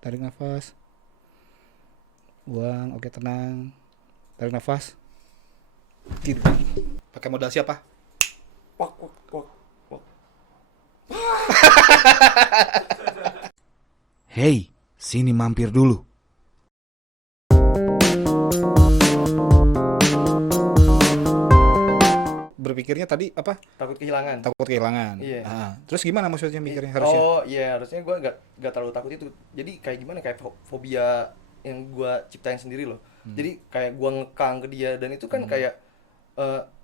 Tarik nafas. Buang. Oke, tenang. Tarik nafas. Tidur. Pakai modal siapa? Wak, wak, wak, wak. Hei, sini mampir dulu. Berpikirnya tadi apa? Takut kehilangan. Takut kehilangan. Iya. Terus gimana maksudnya mikirnya harusnya? Oh iya, harusnya gue gak terlalu takut itu. Jadi kayak gimana, kayak fobia yang gue ciptain sendiri loh. Jadi kayak gue ngekang ke dia, dan itu kan kayak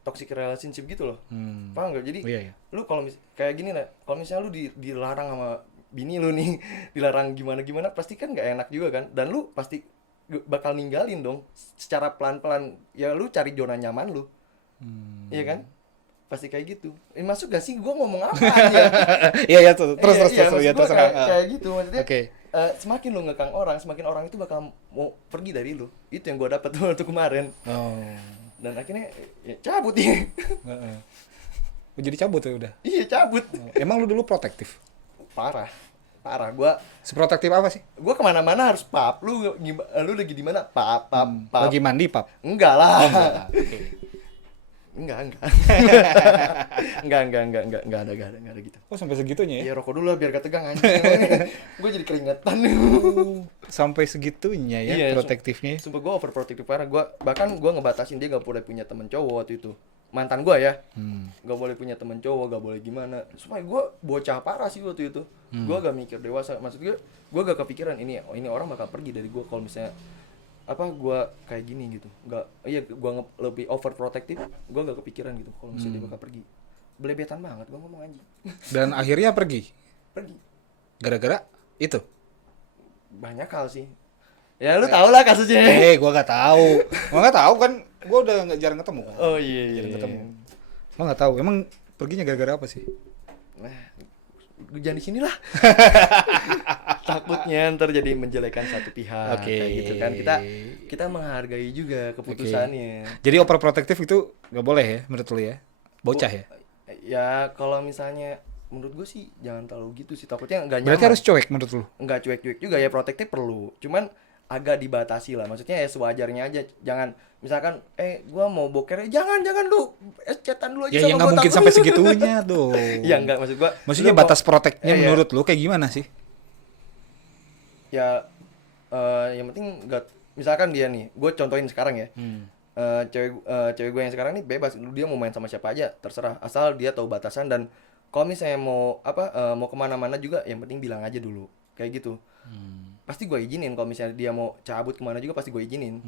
toxic relationship gitu loh. Paham gak? Jadi Oh, iya, iya. lu kalau kayak gini lah, kalau misalnya lu dilarang sama bini lu nih, dilarang gimana pasti kan gak enak juga kan, dan lu pasti bakal ninggalin dong secara pelan-pelan. Ya lu cari zona nyaman lu. Iya kan? Pasti kayak gitu. Masuk gak sih gue ngomong apa aja? Iya, iya, terus maksud ya gua terserah. kayak gitu maksudnya. Oke. Semakin lu ngekang orang, semakin orang itu bakal mau pergi dari lu. Itu yang gue dapat waktu kemarin. Oh. Dan akhirnya ya, cabut ya. Heeh. Jadi cabut ya udah. Iya, cabut. Emang lu dulu protektif? Parah. Seprotektif apa sih? Gue kemana-mana harus pap. Lu lagi di mana? Pap. Lagi mandi, Pap? Enggak lah. Oke. Enggak. Enggak ada gitu. Oh, sampai segitunya ya? Iya, rokok dulu lah biar gak tegang anjing. Gue jadi keringetan. Sampai segitunya ya Iya, protektifnya. Sumpah gue overprotective parah. Bahkan gue ngebatasin dia gak boleh punya temen cowok waktu itu. Mantan gue ya. Gak boleh punya temen cowok, gak boleh gimana. Supaya gue bocah parah sih waktu itu. Gue gak mikir dewasa. Maksud gue gak kepikiran ini orang bakal pergi dari gue kalau misalnya gue kayak gini gitu. Gue lebih overprotective. Gue gak kepikiran gitu kalau misalnya dia bakal pergi. Belebetan banget gue ngomong anjing. Dan akhirnya pergi. Gara-gara itu. Banyak hal sih. Ya lu tau lah kasusnya. Gua gak tahu. Gua gak tahu kan. Gua udah jarang ketemu kan. Oh iya. Jarang ketemu. Gua gak tahu. Emang perginya gara-gara apa sih? Nah, jangan di sini lah. Takutnya ntar jadi menjelekan satu pihak. Oke. Kayak gitu kan. Kita menghargai juga keputusannya. Jadi overprotective itu gak boleh ya menurut lu ya? Bocah ya? Ya kalau misalnya menurut gue sih jangan terlalu gitu sih, takutnya nggak nyaman. Berarti harus cuek menurut lu? Nggak cuek-cuek juga ya, protektif perlu, cuman agak dibatasi lah, maksudnya ya sewajarnya aja. Jangan misalkan gue mau boker, jangan lu chatan dulu aja Ya sama yang nggak mungkin sampai segitunya dong. Iya enggak, maksudnya lu batas proteknya iya. menurut lu kayak gimana sih? Ya yang penting nggak, misalkan dia nih, gue contohin sekarang ya. Cewek gue yang sekarang nih bebas, dia mau main sama siapa aja terserah, asal dia tahu batasan. Dan kalau misalnya mau mau kemana-mana juga, yang penting bilang aja dulu kayak gitu. Pasti gue izinin. Kalau misalnya dia mau cabut kemana juga pasti gue izinin,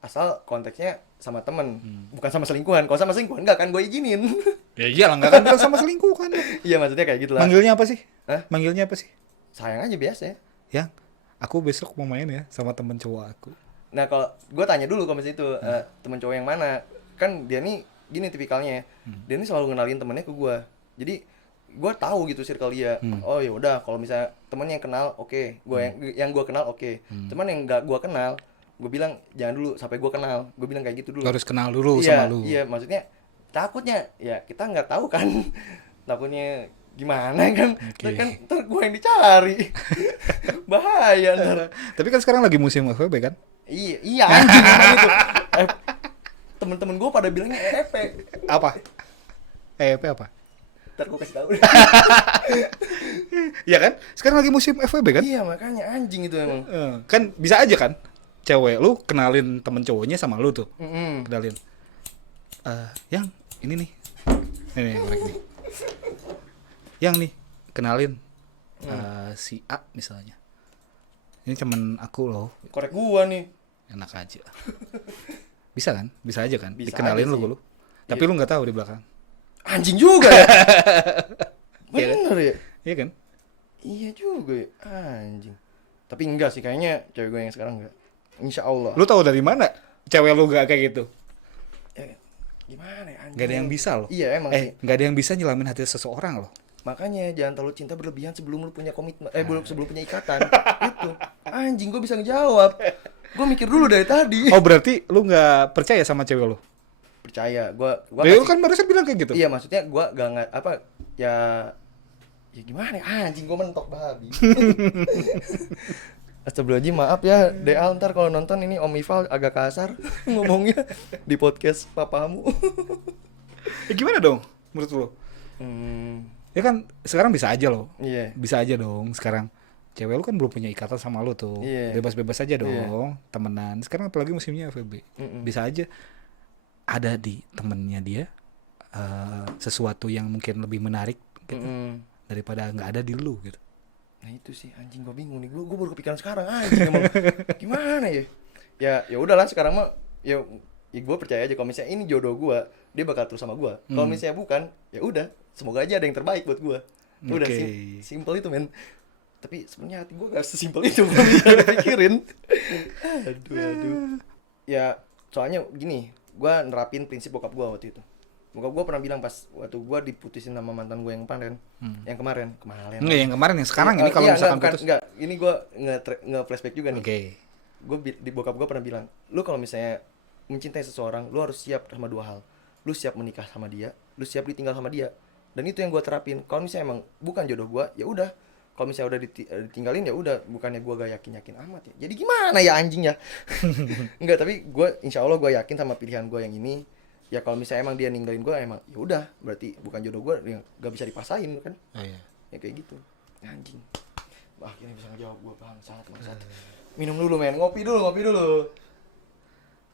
asal konteksnya sama temen, bukan sama selingkuhan. Kalau sama selingkuhan enggak kan gue izinin. Ya iyalah, nggak kan bilang sama selingkuh kan? Iya, maksudnya kayak gitu lah. Manggilnya apa sih? Hah? Manggilnya apa sih? Sayang aja biasa ya. Yang aku besok mau main ya sama temen cowok aku. Nah kalau gue tanya dulu kalau misalnya itu temen cowok yang mana, kan dia nih gini tipikalnya ya. Dia nih selalu ngenalin temennya ke gue, jadi gue tahu gitu circle dia. Oh ya udah, kalau misalnya temennya yang kenal oke. Gue yang gue kenal oke. Cuman yang nggak gue kenal, gue bilang jangan dulu sampai gue kenal. Gue bilang kayak gitu dulu. Harus kenal dulu Iya, sama lu. iya, maksudnya takutnya ya kita nggak tahu kan. Takutnya gimana kan. Kan ntar gue yang dicari. Bahaya ntar. Tapi kan sekarang lagi musim FWB kan? Iya anjing emang itu. Temen-temen gue pada bilangnya efek. Apa? apa? Ntar gue kasih tau. Iya kan? Sekarang lagi musim FWB kan? Iya, makanya anjing itu emang. Kan bisa aja kan? Cewek lu kenalin temen cowoknya sama lu tuh. Kenalin. Yang ini nih. Nih korek nih. Yang nih kenalin si A misalnya. Ini temen aku loh. Korek gua nih. Enak aja. Bisa kan? Bisa aja kan? Bisa dikenalin aja lu. Tapi lu nggak tahu di belakang. Anjing juga ya. Bener ya? Iya kan? Iya juga ya. Anjing. Tapi enggak sih, kayaknya cewek gue yang sekarang enggak. Insya Allah. Lu tahu dari mana cewek lu gak kayak gitu? Gimana ya anjing? Gak ada yang bisa loh. Iya emang sih. Gak ada yang bisa nyelamin hati seseorang loh. Makanya jangan terlalu cinta berlebihan sebelum lu punya komitmen, sebelum punya ikatan. Itu. Anjing, gue bisa ngejawab. Gue mikir dulu dari tadi. Oh berarti lu gak percaya sama cewek lu? Percaya, gue lu kan barusan bilang kayak gitu. Iya, maksudnya gue gak apa ya gimana ya? Anjing, gue mentok babi. Astagfirullahaladzim, maaf ya Deal, ntar kalau nonton ini Om Ival agak kasar ngomongnya di podcast papamu. Ya gimana dong menurut lo? Ya kan sekarang bisa aja loh. Iya. Bisa aja dong sekarang. Cewek lu kan belum punya ikatan sama lu tuh. Iya. Bebas-bebas aja dong, temenan. Sekarang apalagi musimnya FWB. Bisa aja ada di temennya dia sesuatu yang mungkin lebih menarik gitu, daripada nggak ada di lu gitu. Nah itu sih anjing, gue bingung nih, gue baru kepikiran sekarang anjing emang. Gimana ya? Ya udahlah sekarang mah ya gue percaya aja kalau misalnya ini jodoh gue, dia bakal terus sama gue. Kalau misalnya bukan, ya udah, semoga aja ada yang terbaik buat gue. Udah simple itu men. Tapi sebenarnya hati gue gak sesimpel itu kalau misalnya dipikirin. Aduh. Ya soalnya gini, gue nerapin prinsip bokap gue waktu itu. Bokap gue pernah bilang pas waktu gue diputusin sama mantan gue yang kemarin. Enggak, yang kemarin, yang sekarang ini kalau misalkan putus. Enggak, ini gue nge-flashback juga nih. Oke. Gue di bokap gue pernah bilang, lu kalau misalnya mencintai seseorang, lu harus siap sama dua hal. Lu siap menikah sama dia, lu siap ditinggal sama dia. Dan itu yang gue terapin. Kalau misalnya emang bukan jodoh gue, ya udah. Kalau misalnya udah ditinggalin ya udah, bukannya gue gak yakin amat ya. Jadi gimana ya anjing ya? Enggak, tapi gue insya Allah gue yakin sama pilihan gue yang ini. Ya kalau misalnya emang dia ninggalin gue, emang ya udah, berarti bukan jodoh gue, yang gak bisa dipasain kan? Oh, iya. Ya kayak gitu. Anjing. Akhirnya bisa ngejawab gue, bangsat. Minum dulu men, ngopi dulu.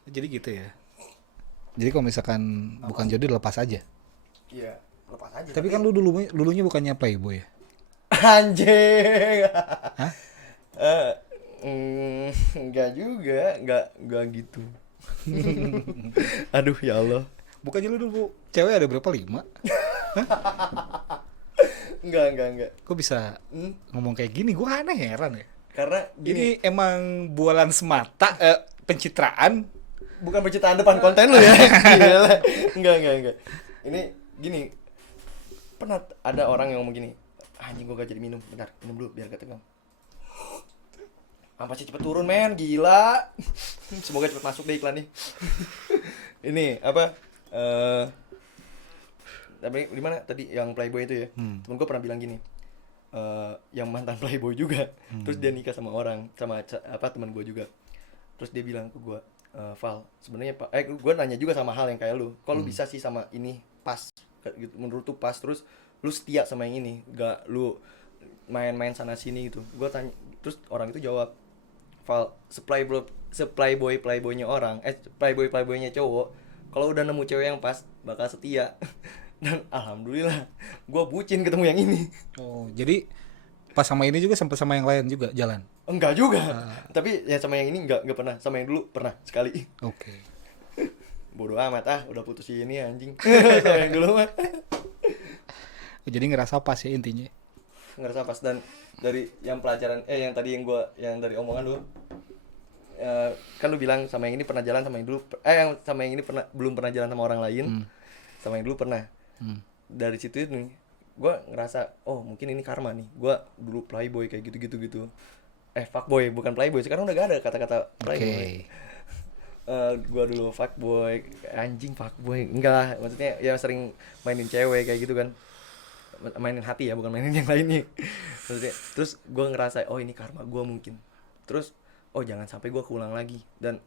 Jadi gitu ya. Jadi kalau misalkan bukan jodoh lepas aja. Iya, lepas aja. Tapi kan lu dulunya bukannya playboy ya? Anjing. Hah? Enggak juga, enggak gitu. Aduh ya Allah. Bukannya lu dulu cewek ada berapa? 5? Enggak. Kok bisa ngomong kayak gini? Gua aneh, heran ya. Karena Ini emang bualan semata, pencitraan. bukan penciptaan depan konten lu ya. Gila. Enggak. Ini gini. Pernah ada orang yang ngomong gini, anjing gua gak jadi minum. Bentar, minum dulu biar gak tegang. Apa sih cepet turun men, gila. Semoga cepet masuk deh iklan nih. Ini apa? Tapi di mana tadi yang playboy itu ya? Temen gue pernah bilang gini. Yang mantan playboy juga. Terus dia nikah sama orang, sama teman gue juga. Terus dia bilang ke gue, Val, sebenarnya gue nanya juga sama hal yang kayak lu. Kok lu bisa sih sama ini pas? Gitu, menurut tuh pas, terus lu setia sama yang ini, gak lu main-main sana sini gitu. Gue tanya, terus orang itu jawab, Val, playboynya orang, playboynya cowok, kalau udah nemu cewek yang pas bakal setia. Dan alhamdulillah gue bucin ketemu yang ini. Oh, jadi pas sama ini juga sampai sama yang lain juga jalan? Enggak juga. Tapi ya sama yang ini enggak pernah. Sama yang dulu pernah sekali. Oke. Bodoh amat udah putus ini anjing. Sama yang dulu mah. Jadi ngerasa pas ya intinya. Ngerasa pas. Dan dari yang pelajaran yang tadi yang dari omongan lu, kan lu bilang sama yang ini pernah jalan, sama yang dulu yang sama yang ini belum pernah jalan sama orang lain. Sama yang dulu pernah. Dari situ nih gue ngerasa, oh mungkin ini karma nih. Gue dulu playboy kayak gitu. Fuckboy, bukan playboy. Sekarang udah gak ada kata-kata playboy. Gue dulu fuckboy, anjing fuckboy. Enggak, maksudnya ya sering mainin cewek kayak gitu kan. Mainin hati ya, bukan mainin yang lainnya. Maksudnya, terus gue ngerasa, oh ini karma gue mungkin. Terus, oh jangan sampai gue keulang lagi. Dan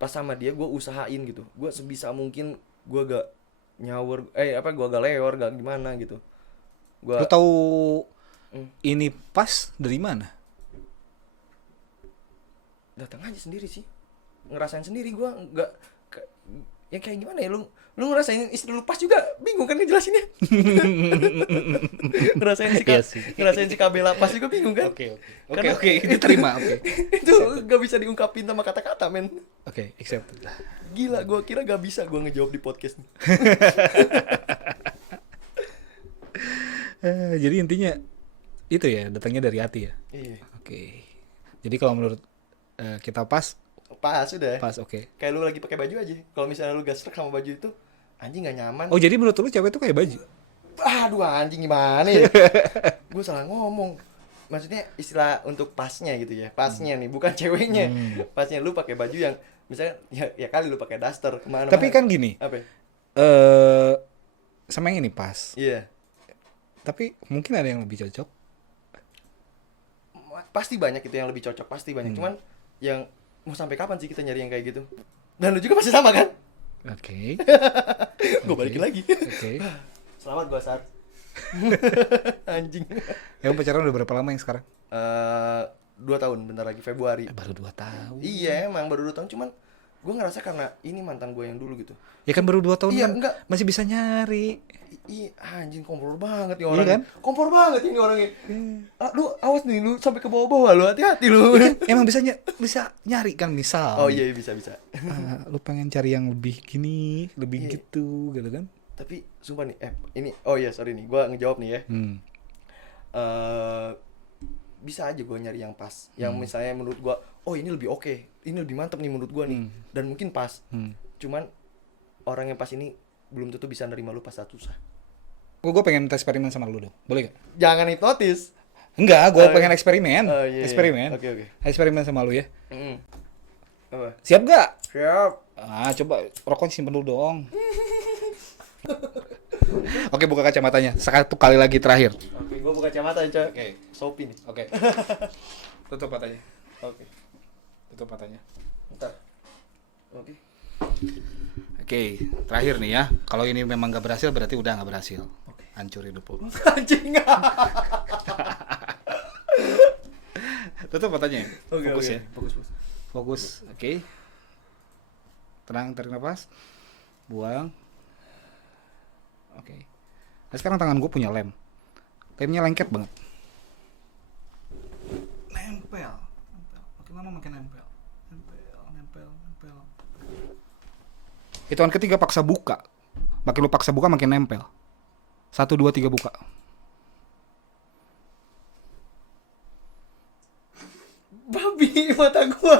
pas sama dia gue usahain gitu. Gue sebisa mungkin gue gak nyawur, gue gak leor, gak gimana gitu. Lu tahu ini pas dari mana? Datang aja sendiri sih, ngerasain sendiri. Gue nggak ya kayak gimana ya, lu ngerasain istri lu pas juga bingung kan ngejelasinnya. ngerasain si Kabela pas juga bingung kan. Oke, diterima. Oke. Itu gak bisa diungkapin sama kata-kata men. Oke, accept. Gila, gue kira gak bisa gue ngejawab di podcast nih. Jadi intinya itu ya, datangnya dari hati ya. Iya. Oke. Jadi kalau menurut kita pas udah. Pas, oke. Kayak lu lagi pakai baju aja. Kalau misalnya lu gasrek sama baju itu, anjing gak nyaman. Oh, jadi menurut lu cewek itu kayak baju? Aduh anjing gimana ya? Gue salah ngomong. Maksudnya istilah untuk pasnya gitu ya. Pasnya nih, bukan ceweknya. Pasnya lu pakai baju yang misalnya ya kali lu pakai daster kemana. Tapi kan gini. Apa? Sama yang ini pas. Iya. Tapi mungkin ada yang lebih cocok. pasti banyak itu yang lebih cocok, pasti banyak. Cuman yang mau sampai kapan sih kita nyari yang kayak gitu? Dan lu juga masih sama kan? Oke. Gue balikin lagi. Oke. Selamat gua Sar. Anjing. Yang pacaran udah berapa lama yang sekarang? 2 tahun bentar lagi Februari. Baru 2 tahun. Iya emang baru 2 tahun, cuman gue ngerasa karena ini mantan gue yang dulu gitu. Ya kan baru 2 tahun Iya, kan enggak. masih bisa nyari. Iya anjing kompor banget nih Iya orangnya. kan? Kompor banget ini orangnya. Lu awas nih lu sampai ke bawah-bawah lu, hati-hati lu. Emang bisa nyari kan misal. Oh iya bisa. Lu pengen cari yang lebih gini, lebih Iya. gitu kan? Tapi sumpah nih, ini oh iya sorry nih, gue ngejawab nih ya. Bisa aja gue nyari yang pas, yang misalnya menurut gue, oh ini lebih oke, ini lebih mantep nih menurut gue nih, dan mungkin pas. Cuman orang yang pas ini belum tentu bisa nerima lu pas saat susah. Gue pengen tes eksperimen sama lu dong, boleh gak? Jangan hipnotis. Enggak, gue pengen eksperimen. Oh, iya. Eksperimen. Oke. Eksperimen sama lu ya. Apa? Siap gak? Siap. Coba rokoknya simpen dulu dong. Oke, buka kacamatanya. Satu kali lagi terakhir. Oke, gue buka kacamata ya, coy. Oke. Shopee nih. Oke. Tutup matanya. Oke. Tutup matanya. Bentar. Oke. Oke, terakhir nih ya. Kalau ini memang gak berhasil, berarti udah gak berhasil. Hancur hidup lu. Anjing. Tutup matanya. Oke, Fokus oke. ya. Fokus. Fokus. Oke. Tenang, tarik nafas. Buang. Oke. Nah, sekarang tangan gue punya lem. Lemnya lengket banget. Nempel. Makin lama makin nempel. Nempel. Hitungan ketiga paksa buka. Makin lu paksa buka makin nempel. 1, 2, 3 buka. Babi mata gua.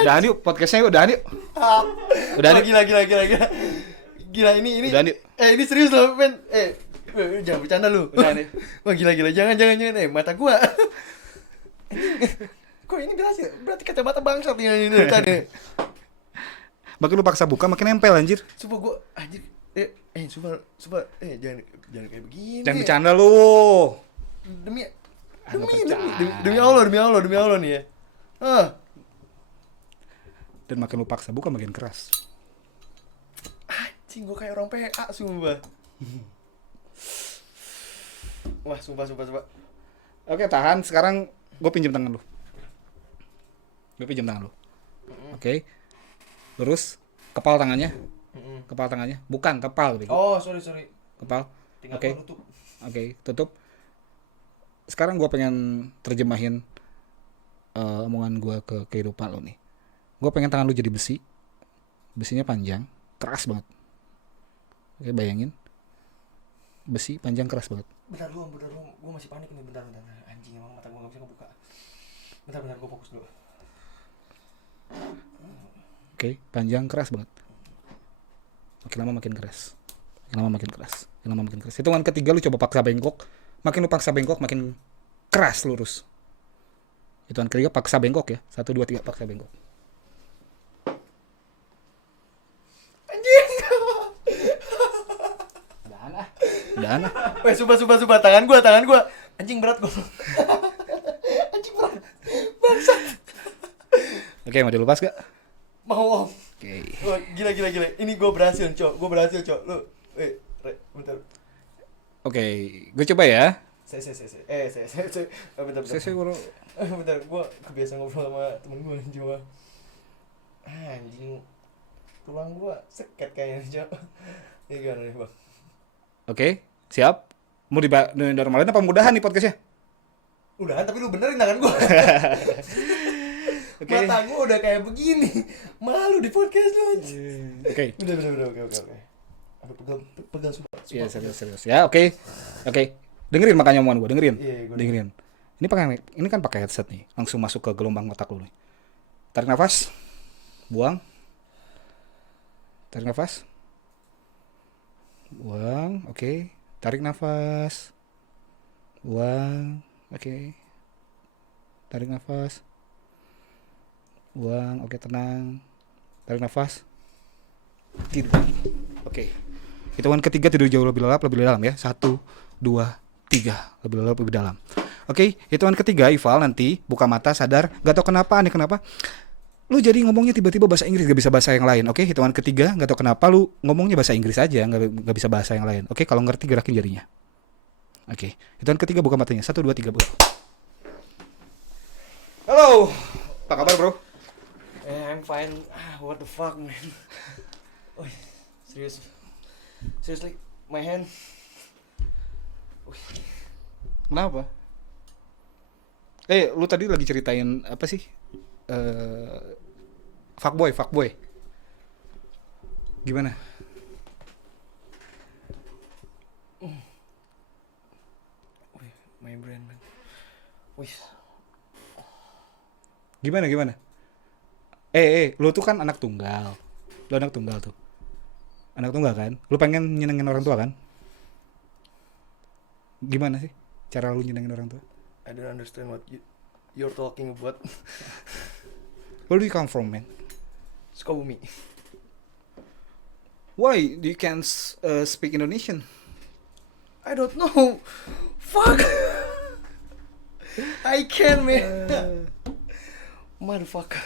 Udahan yuk, podcastnya yuk, udahan yuk. Udahan yuk. Gila. Gila ini. Udahan yuk. Ini serius loh, men. Jangan bercanda lu. Udahan yuk. Wah, gila. Jangan. Mata gua. Kok ini berhasil? Berarti kacamata bangsat nih dari tadi. Makin lu paksa buka makin nempel anjir. Sumpah gua anjir. Sumpah jangan kayak begini. Jangan bercanda lu. Demi Nggak percaya. demi Allah nih ya. Dan makin lu paksa buka makin keras. Anjing gua kayak orang PA sumpah. Wah, sumpah. Oke, tahan. Sekarang gue pinjam tangan lu. Oke. Lurus. Kepal tangannya. Bukan kepal. Bego. Oh, sorry. Kepal. Tinggal Oke. gua tutup. Oke, tutup. Sekarang gue pengen terjemahin omongan gue ke kehidupan lu nih. Gue pengen tangan lu jadi besi. Besinya panjang, keras banget. Oke, bayangin. Besi panjang keras banget. Bentar lu, gua masih panik nih, bentar. Anjing emang mata gua gak bisa ngebuka. Bentar, gua fokus dulu. Oke, panjang keras banget. Makin lama makin keras. Hitungan ketiga lu coba paksa bengkok. Makin lu paksa bengkok makin keras lurus. Hitungan ketiga paksa bengkok ya. 1, 2, 3 paksa bengkok. Anjing. Udahan ah. Weh, sumpah tangan gua. Anjing berat gua. Anjing berat. Bangsat. Oke, mau dilepas gak? Mau. Oke. Wah, gila. Ini gua berhasil, Cok. Lu. Bentar. Oke, gue coba ya. Bentar. Bentar, gua kebiasaan ngobrol sama temen gua coba. Anjing. Tulang gua seket kayaknya, Cok. Ini gimana nih, Bang? Oke, siap. Mau normalin apa mudahan nih podcastnya? Udahan, tapi lu benerin tangan gua. Oke. Mata gua udah kayak begini. Malu di podcast lu anjing. Oke. Udah, oke. Aduh, pegang sumpah. Iya, serius. Ya, oke. Dengerin makanya omongan gue, dengerin. Iya, gua Dengerin. Ini kan pakai headset nih, langsung masuk ke gelombang otak lu nih. Tarik nafas. Buang. Tarik nafas. Buang, oke. Tarik nafas. Buang, oke. Tarik nafas. Buang, oke, tenang. Tarik nafas. Tidur. Oke. Hitungan ketiga tidur jauh lebih dalam ya. 1, 2, 3. Lebih dalam. Oke, hitungan ketiga Ival nanti buka mata sadar, gak tau kenapa, aneh kenapa lu jadi ngomongnya tiba-tiba bahasa Inggris, gak bisa bahasa yang lain. Oke, hitungan ketiga gak tau kenapa lu ngomongnya bahasa Inggris aja, gak bisa bahasa yang lain. Oke, kalau ngerti gerakin jarinya. Oke, hitungan ketiga buka matanya. 1, 2, 3 buka. Halo, apa kabar bro? I'm fine. What the fuck, man? Seriously, my hand. Kenapa? Lu tadi lagi ceritain apa sih? Fuckboy. Gimana? My brain, man. Wih. Gimana? Lu tuh kan anak tunggal. Lu anak tunggal tuh. Anak tunggal kan? Lu pengen nyenengin orang tua kan? Gimana sih cara lu nyenengin orang tua? I don't understand what you're talking about. Where do you come from, man? Sukabumi. Why you can't speak Indonesian? I don't know. Fuck. I can, man. Motherfucker.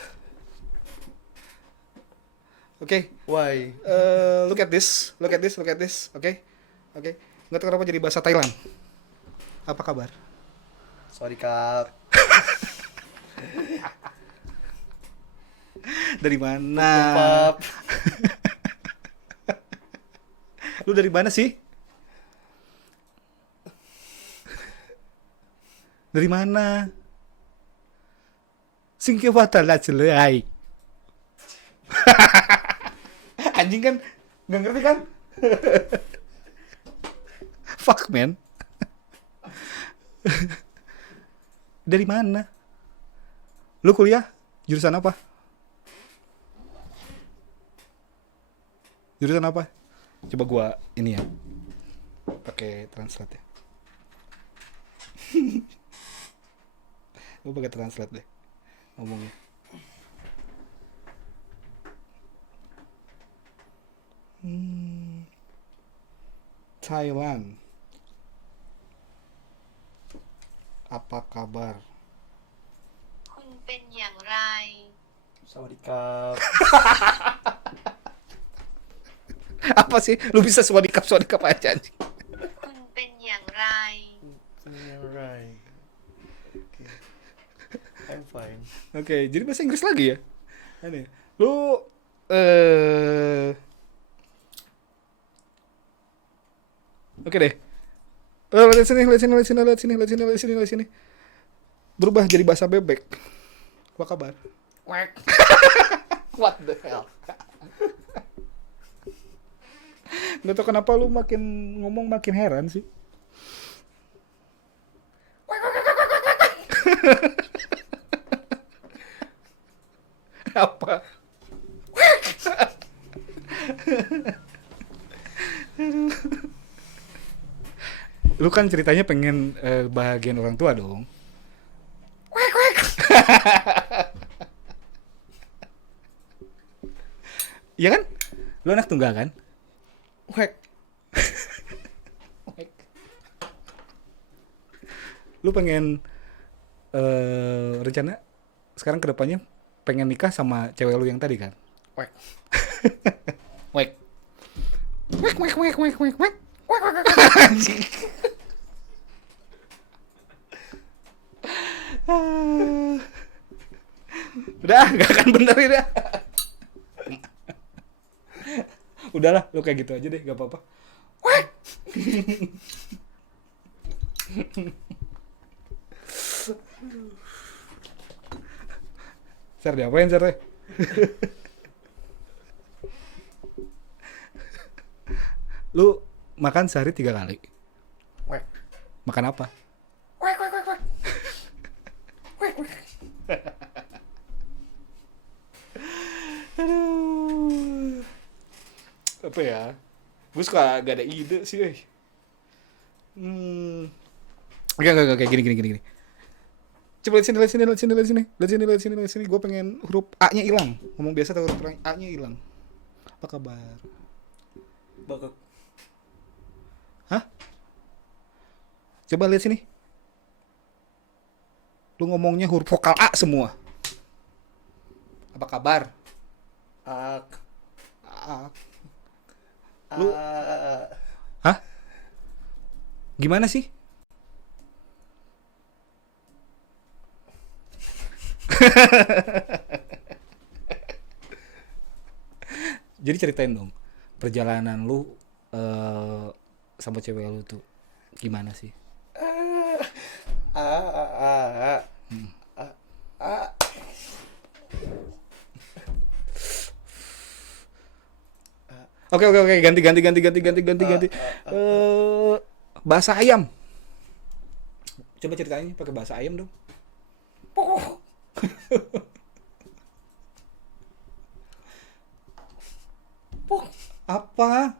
Okay. Why? Look at this. Okay. Nggak tahu kenapa jadi bahasa Thailand. Apa kabar? Sorry, Kak. Dari mana? Pap. Lu dari mana sih? Dari mana? Singke watala celai. Anjing kan nggak ngerti kan? Fuck man. Dari mana? Lu kuliah jurusan apa? Jurusan apa? Coba gua ini ya. Pakai translate ya. Gua pakai translate deh ngomongnya. Thailand. Apa kabar? คุณเป็นอย่างไร Sorry, Kak. Apa sih? Lu bisa swadikap aja anjing. คุณเป็นอย่างไร Right. Okay. I'm fine. Oke, jadi bahasa Inggris lagi ya? Aneh. Lu Oke deh. Lihat sini. Berubah jadi bahasa bebek. Apa kabar? Quack. What the hell? Gak tau kenapa lu makin ngomong makin heran sih. Apa? Lu kan ceritanya pengen bahagian orang tua dong. Iya kan? Lu anak tunggal kan? Quack. Lu pengen rencana sekarang kedepannya pengen nikah sama cewek lu yang tadi kan? Quack. Wek. Anjing. Udah, gak akan bener ya. Udahlah, lu kayak gitu aja deh, gak apa-apa. Ser, diapain Ser? Lu makan sehari 3 kali. Quack. Makan apa? Quack, quack, quack, quack. Quack, quack. Aduh. Apa ya? Gue suka gak ada ide sih, Oke, gini. Coba lihat sini. Gue pengen huruf A-nya hilang. Ngomong biasa tapi huruf A-nya hilang. Apa kabar? Bakak. Hah? Coba lihat sini. Lu ngomongnya huruf vokal A semua. Apa kabar? Ak. A. Lu A. hah? Gimana sih? Jadi ceritain dong perjalanan lu sama cewek lu tuh gimana sih? Oke, ganti. Bahasa ayam. Coba ceritain pakai bahasa ayam dong. Apa?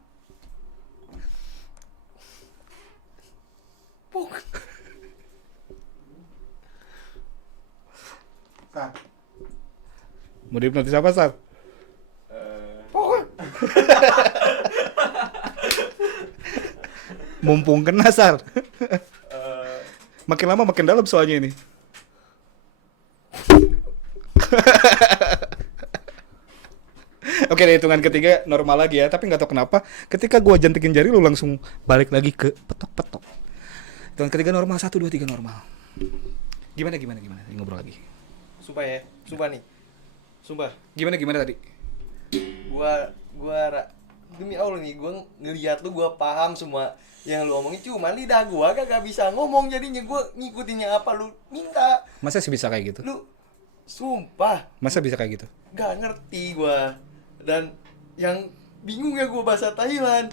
Sar. Mau dihipnotis apa, Sar? Mumpung kena, Sar. Makin lama makin dalam soalnya ini. Oke, deh, hitungan ketiga normal lagi ya. Tapi nggak tahu kenapa ketika gua jentikin jari lu langsung balik lagi ke petok-petok. Hitungan ketiga normal, 1, 2, 3 normal. Gimana? Ngobrol lagi. Sumpah ya, sumpah nih. Sumpah. Gimana tadi? Demi Allah nih, gua ngelihat lu, gua paham semua yang lu omongin, cuma lidah gua kagak bisa ngomong, jadinya gua ngikutinnya apa lu minta. Masa sih bisa kayak gitu? Lu sumpah Masa bisa kayak gitu? gak ngerti gua. Dan yang bingung ya gua bahasa Thailand.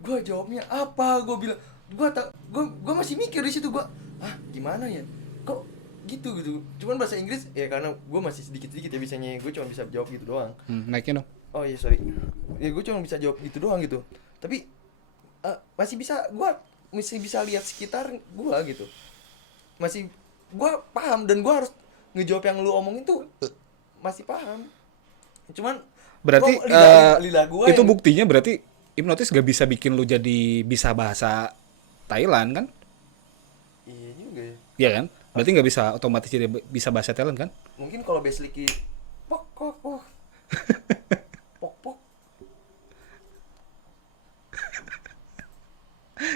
Gua jawabnya apa? Gua bilang gua masih mikir di situ, gua gimana ya? Kok gitu. Cuman bahasa Inggris ya, karena gua masih sedikit-sedikit ya bisanya, gua cuma bisa jawab gitu doang. Naikin dong. Oh iya, sorry. Ya gue cuma bisa jawab gitu doang gitu. Tapi masih bisa lihat sekitar gue gitu. Masih gue paham, dan gue harus ngejawab yang lu omongin tuh masih paham. Cuman Berarti lidah gua itu yang... buktinya berarti hipnotis gak bisa bikin lu jadi bisa bahasa Thailand kan? Iya juga ya. Iya kan? Berarti gak bisa otomatis jadi bisa bahasa Thailand kan? Mungkin kalau basically pok.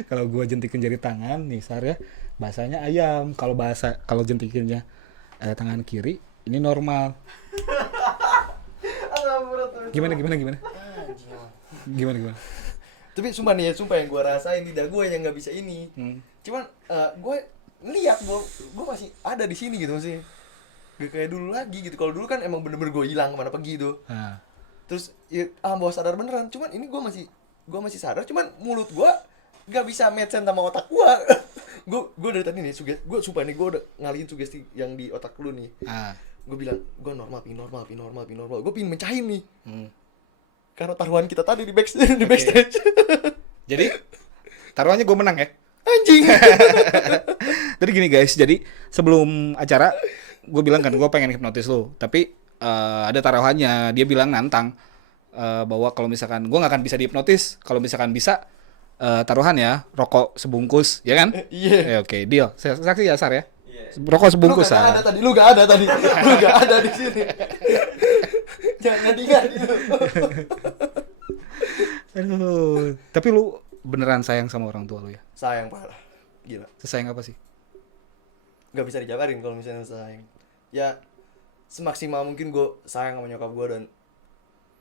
Kalau gua jentikin jari tangan nih, Sar ya, bahasanya ayam. Kalau jentikinnya tangan kiri, ini normal. Gimana? Tapi sumpah nih ya, sumpah yang gue rasain lidah gue yang nggak bisa ini. Cuman gue ngeliat gue masih ada di sini gitu sih. Gak kayak dulu lagi gitu. Kalau dulu kan emang bener-bener gue hilang kemana pergi tuh. Terus ya, bawa sadar beneran. Cuman ini gue masih sadar. Cuman mulut gue gak bisa match sama otak gue. Gue dari tadi nih gue sumpah nih, gue udah ngalihin sugesti yang di otak lu nih. Gue bilang gue normal. Gue pengen mencahin nih. Karena taruhan kita tadi di backstage. Jadi taruhannya gue menang ya. Anjing. Jadi gini guys, jadi sebelum acara gue bilang kan gue pengen hipnotis lu, tapi ada taruhannya. Dia bilang nantang bahwa kalau misalkan gue nggak akan bisa dihipnotis, kalau misalkan bisa taruhan ya rokok sebungkus, ya kan? Iya. Oke, deal. Saksi ya, Sar ya. Rokok sebungkus. Lu gak ada tadi. Lu gak ada di sini. Jangan diingat itu. Aduh, tapi lu beneran sayang sama orang tua lu ya? Sayang parah. Gila. Sesayang apa sih? Gak bisa dijabarin kalau misalnya sayang. Ya semaksimal mungkin gue sayang sama nyokap gue, dan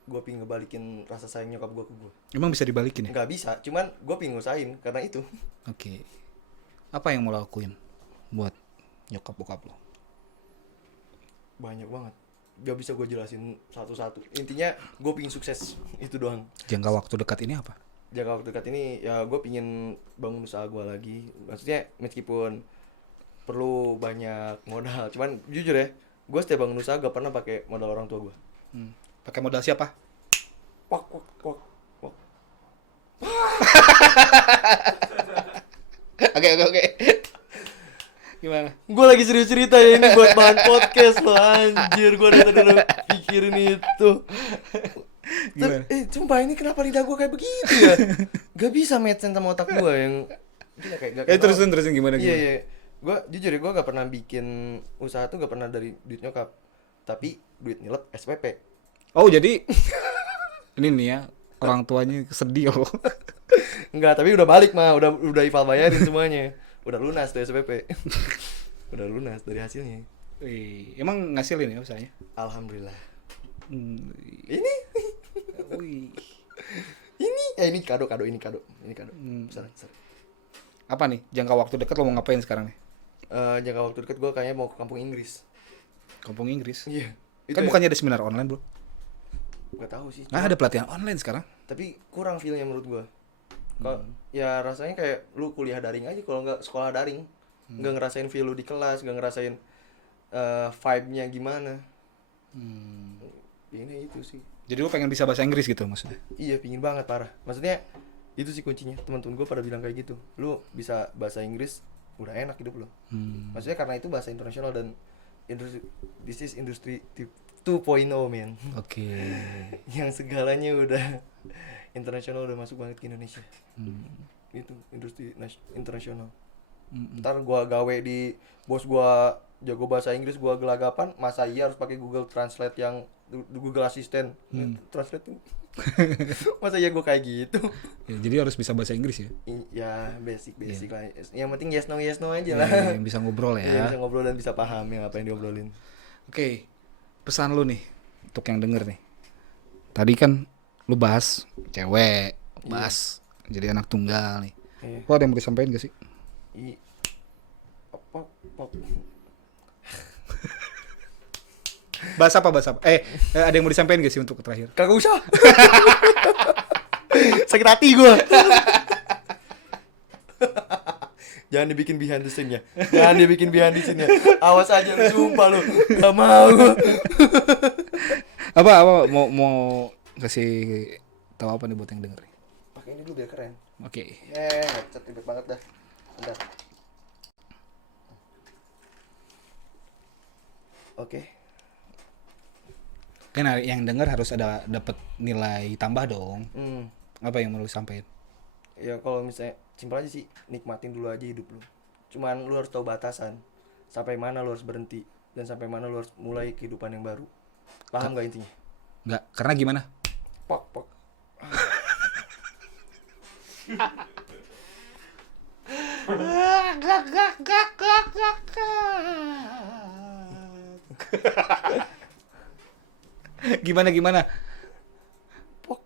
gue pengen ngebalikin rasa sayang nyokap gue ke gue. Emang bisa dibalikin ya? Gak bisa, cuman gue pengen ngusahain karena itu. Oke. Apa yang mau lo lakuin buat nyokap bokap lo? Banyak banget. Gak bisa gue jelasin satu-satu. Intinya gue pengen sukses, itu doang. Jangka waktu dekat ini apa? Jangka waktu dekat ini ya gue pengen bangun usaha gue lagi. Maksudnya meskipun perlu banyak modal, cuman jujur ya, gue setiap bangun usaha gak pernah pakai modal orang tua gue. Pakai modal siapa? Wak. Oke. Gimana? Gue lagi serius cerita ya, ini buat bahan podcast lo, anjir. Gue dari tadi udah pikirin itu. Gimana? Sumpah ini kenapa lidah gue kayak begitu ya? Gak bisa match sama otak gue yang gila, kayak gak kayak Terusin gimana Iya, gimana? iya. Gue jujur ya, gue gak pernah bikin usaha tuh, gak pernah dari duit nyokap. Tapi duit nilai SPP. Oh, jadi ini nih ya, orang tuanya sedih loh. Enggak, tapi udah balik mah, udah Ival bayarin semuanya. Udah lunas tuh SPP. Udah lunas dari hasilnya. Wih, emang ngasilin ya usahanya? Alhamdulillah. Hmm, Ini wih. ini kado ini kado. Sorry. Apa nih? Jangka waktu dekat lo mau ngapain sekarang nih? Jangka waktu dekat gue kayaknya mau ke kampung Inggris. Kampung Inggris. Iya. Kan bukannya ada seminar online, Bro? Gak tahu sih. Nah, ada pelatihan online sekarang. Tapi kurang feelnya menurut gue. Kalau ya rasanya kayak lu kuliah daring aja, kalau nggak sekolah daring, nggak ngerasain feel lu di kelas, nggak ngerasain vibe-nya gimana. Ini itu sih. Jadi lo pengen bisa bahasa Inggris gitu maksudnya? Iya, pingin banget parah. Maksudnya itu sih kuncinya. Teman-teman gue pada bilang kayak gitu. Lu bisa bahasa Inggris, udah enak hidup lu. Maksudnya karena itu bahasa internasional dan this is industry 2.0 men. Oke. Yang segalanya udah internasional, udah masuk banget ke Indonesia. Itu industri internasional. Ntar gua gawe di bos gua jago bahasa Inggris, gua gelagapan, masa iya harus pakai Google Translate yang Google Assistant translate tuh. Masa iya gua kayak gitu. Ya, jadi harus bisa bahasa Inggris ya? Ya basic lah. Yang penting yes no aja lah. Ya, yang bisa ngobrol ya. Iya, bisa ngobrol dan bisa paham yang apa yang diobrolin. Oke, pesan lu nih untuk yang denger nih. Tadi kan lu bahas cewek, bahas jadi anak tunggal nih. Iya. Lu ada yang mau disampaikan gak sih? Apa? Bahas apa? Ada yang mau disampaikan gak sih untuk terakhir? Kagak usah. Sakit hati gua. Jangan dibikin behind the scene ya. Awas aja lu, sumpah lu. Gak mau. Apa mau kasih tahu apa nih buat yang denger nih? Pakai ini dulu biar keren. Oke. Headset ribet banget dah. Bentar. Oke. Kan yang denger harus ada dapat nilai tambah dong. Apa yang mau lu sampaikan? Ya kalau misalnya simpel aja sih, nikmatin dulu aja hidup lu. Cuman lu harus tahu batasan. Sampai mana lu harus berhenti dan sampai mana lu harus mulai kehidupan yang baru. Paham gak intinya? Enggak, karena gimana? Pok. Gimana? Pok.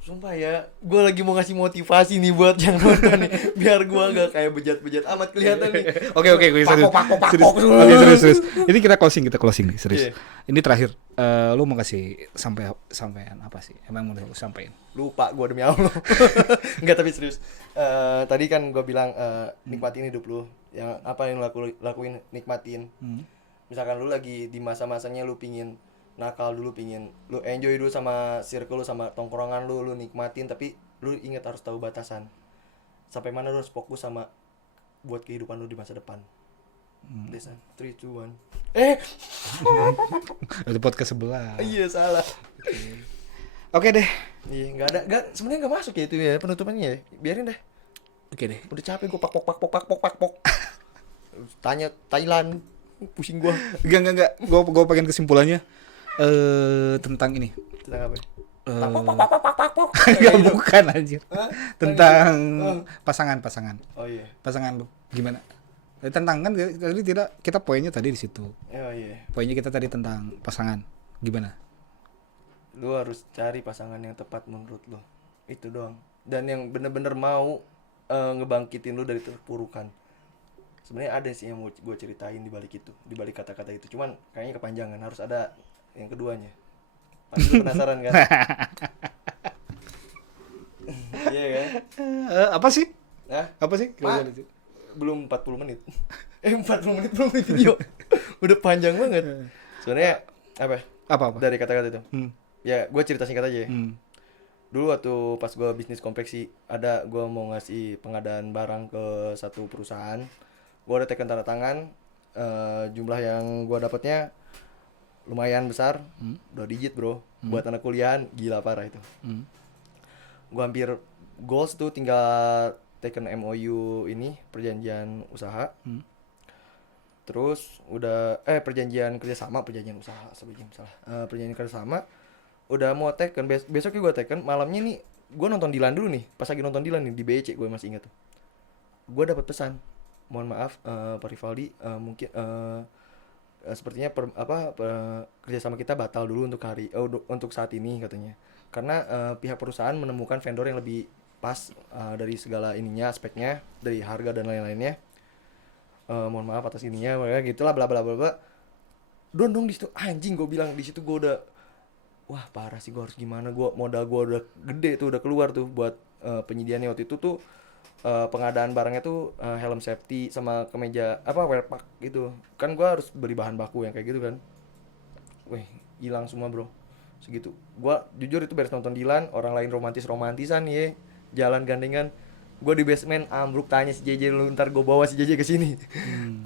Sumpah ya, gue lagi mau ngasih motivasi nih buat yang nonton nih, biar gue gak kayak bejat-bejat amat kelihatan nih. Oke, gue serius. Pakok. Oke, serius. Ini kita closing nih, serius. Iya. Ini terakhir, lu mau kasih sampean apa sih? Emang mau lu sampein? Lupa gue demi Allah. Enggak, tapi serius. Tadi kan gue bilang nikmatin hidup lu. Yang apa yang lu lakuin, nikmatin. Misalkan lu lagi di masa-masanya lu pingin nakal dulu, pingin lu enjoy dulu sama circle lu, sama tongkrongan lu nikmatin, tapi lu ingat harus tahu batasan. Sampai mana lu harus fokus sama buat kehidupan lu di masa depan. Desan 3, 2, 1. Itu podcast sebelah. Iya, salah. Oke deh. Iya, enggak sebenarnya enggak masuk ya itu ya penutupannya ya. Biarin deh. Oke deh. Udah capek gue pak. Tanya Thailand, pusing gua. Enggak. Gue pengen kesimpulannya tentang ini. Tentang apa? Enggak, bukan anjir. Tentang pasangan. Oh iya. Pasangan lu gimana? Tentang kan tadi tidak kita poinnya tadi di situ. Oh iya. Poinnya kita tadi tentang pasangan. Gimana? Lu harus cari pasangan yang tepat menurut lu. Itu doang. Dan yang bener-bener mau ngebangkitin lu dari terpurukan. Sebenarnya ada sih yang mau gue ceritain di balik itu, di balik kata-kata itu. Cuman kayaknya kepanjangan, harus ada yang keduanya. Pasti lu penasaran kan? Iya kan? Apa sih? Hah? Apa sih? Belum 40 menit. 40 menit belum di video. Udah panjang banget. Sebenarnya Apa? dari kata-kata itu. Ya, gue cerita singkat aja ya. Dulu waktu pas gue bisnis konveksi, gue mau ngasih pengadaan barang ke satu perusahaan. Gue udah teken tanda tangan, jumlah yang gua dapatnya lumayan besar, 2 digit bro. Buat anak kuliahan gila parah itu. Gua hampir goals tuh, tinggal taken MOU ini, perjanjian usaha. Terus udah perjanjian kerjasama, perjanjian usaha sebelum salah. Perjanjian kerjasama udah mau taken, besoknya gue taken. Malamnya nih gue nonton Dilan dulu nih, pas lagi nonton Dilan nih di BEC, gue masih ingat tuh. Gue dapat pesan, mohon maaf Pak Rivaldi, mungkin sepertinya kerjasama kita batal dulu untuk saat ini katanya, karena pihak perusahaan menemukan vendor yang lebih pas dari segala ininya, aspeknya, dari harga dan lain-lainnya. Mohon maaf atas ininya, gitulah bla bla bla bla. Dong di situ anjing, gue bilang di situ gue udah wah parah sih, gue harus gimana, modal gue udah gede tuh, udah keluar tuh buat penyediaannya waktu itu tuh. Pengadaan barangnya tuh helm safety sama kemeja wear pack gitu kan, gue harus beli bahan baku yang kayak gitu kan. Weh, hilang semua bro segitu. Gue jujur itu beres nonton Dilan, orang lain romantisan ya, jalan gandengan, gue di basement ambruk. Tanya si JJ, lu ntar gue bawa si JJ ke sini.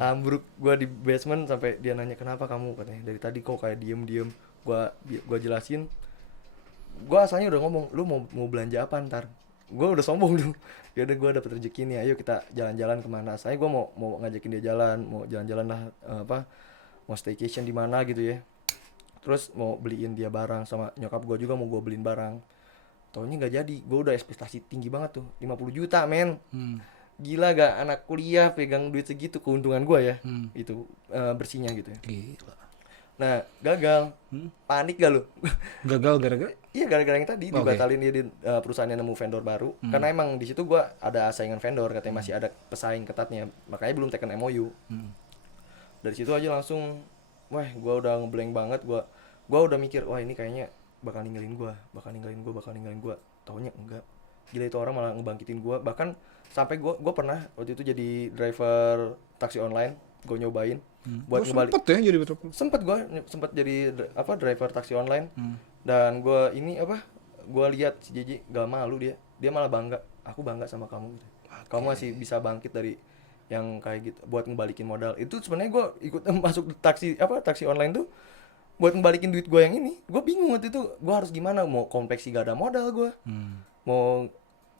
Ambruk gue di basement sampai dia nanya kenapa kamu, katanya dari tadi kok kayak diem. Gue jelasin, gue asalnya udah ngomong, lu mau belanja apa ntar. Gue udah sombong dulu. Ya udah, gue dapet rezeki nih, ayo kita jalan-jalan kemana. Saya gue mau ngajakin dia jalan, mau jalan-jalan lah, mau staycation di mana gitu ya. Terus mau beliin dia barang, sama nyokap gue juga mau gue beliin barang. Taunya nggak jadi. Gue udah ekspektasi tinggi banget tuh, 50 juta men. Gila gak, anak kuliah pegang duit segitu, keuntungan gue ya. Itu bersihnya gitu ya. Gila. Nah gagal. Panik gak lu? Gagal gara-gara? Iya, gara-gara yang tadi dibatalin dia di perusahaannya nemu vendor baru. Karena emang di situ gua ada saingan vendor, katanya masih ada pesaing ketatnya, makanya belum taken MOU. Dari situ aja langsung, wah gua udah ngeblank banget. Gua udah mikir, wah ini kayaknya bakal ninggalin gua. Taunya enggak. Gila, itu orang malah ngebangkitin gua. Bahkan sampai gua pernah waktu itu jadi driver taksi online, gua nyobain buat ngebalik. Sempet jadi driver taksi online. Dan gue lihat si JJ gak malu, dia malah bangga. Aku bangga sama kamu gitu. Kamu masih bisa bangkit dari yang kayak gitu buat ngebalikin modal. Itu sebenarnya gue ikut masuk taksi online tuh buat ngebalikin duit gue yang ini. Gue bingung waktu itu gue harus gimana, mau kompleksi gak ada modal gue, mau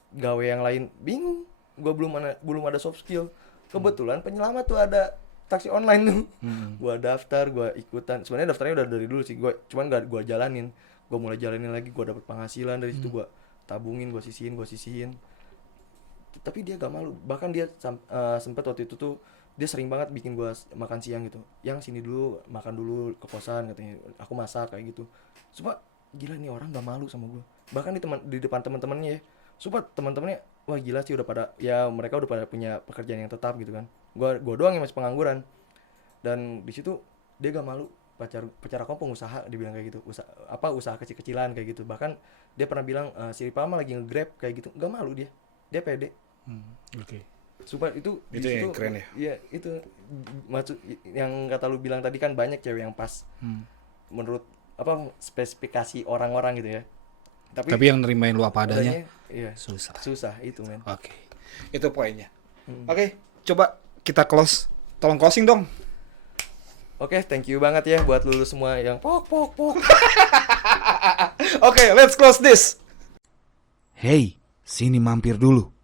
gawe yang lain bingung. Gue belum ada soft skill. Kebetulan penyelamat tuh ada taksi online tuh. Gue daftar, gue ikutan. Sebenarnya daftarnya udah dari dulu sih, cuman gak gue jalanin. Gue mulai jalanin lagi, gue dapet penghasilan dari situ, gue tabungin, gue sisihin. Tapi dia gak malu. Bahkan dia sempet waktu itu tuh dia sering banget bikin gue makan siang gitu. Yang sini dulu, makan dulu ke kosan katanya. Aku masak kayak gitu. Cuma gila nih orang gak malu sama gue. Bahkan di depan teman-temannya ya. Sumpah teman-temannya, wah gila sih, udah pada, ya mereka udah pada punya pekerjaan yang tetap gitu kan. Gue doang yang masih pengangguran. Dan di situ dia gak malu. pacar aku pengusaha, dia bilang kayak gitu, usaha kecil-kecilan kayak gitu. Bahkan dia pernah bilang si Ripa mah lagi nge-grab kayak gitu, nggak malu dia pede. Oke. Supaya itu yang keren ya. Iya, itu maksud yang kata lu bilang tadi kan, banyak cewek yang pas menurut spesifikasi orang-orang gitu ya. Tapi yang nerimain lu apa adanya, iya, susah itu men. Oke. Itu poinnya. Oke, coba kita close. Tolong closing dong. Oke, thank you banget ya buat lulu semua yang pok. Oke, let's close this. Hey, sini mampir dulu.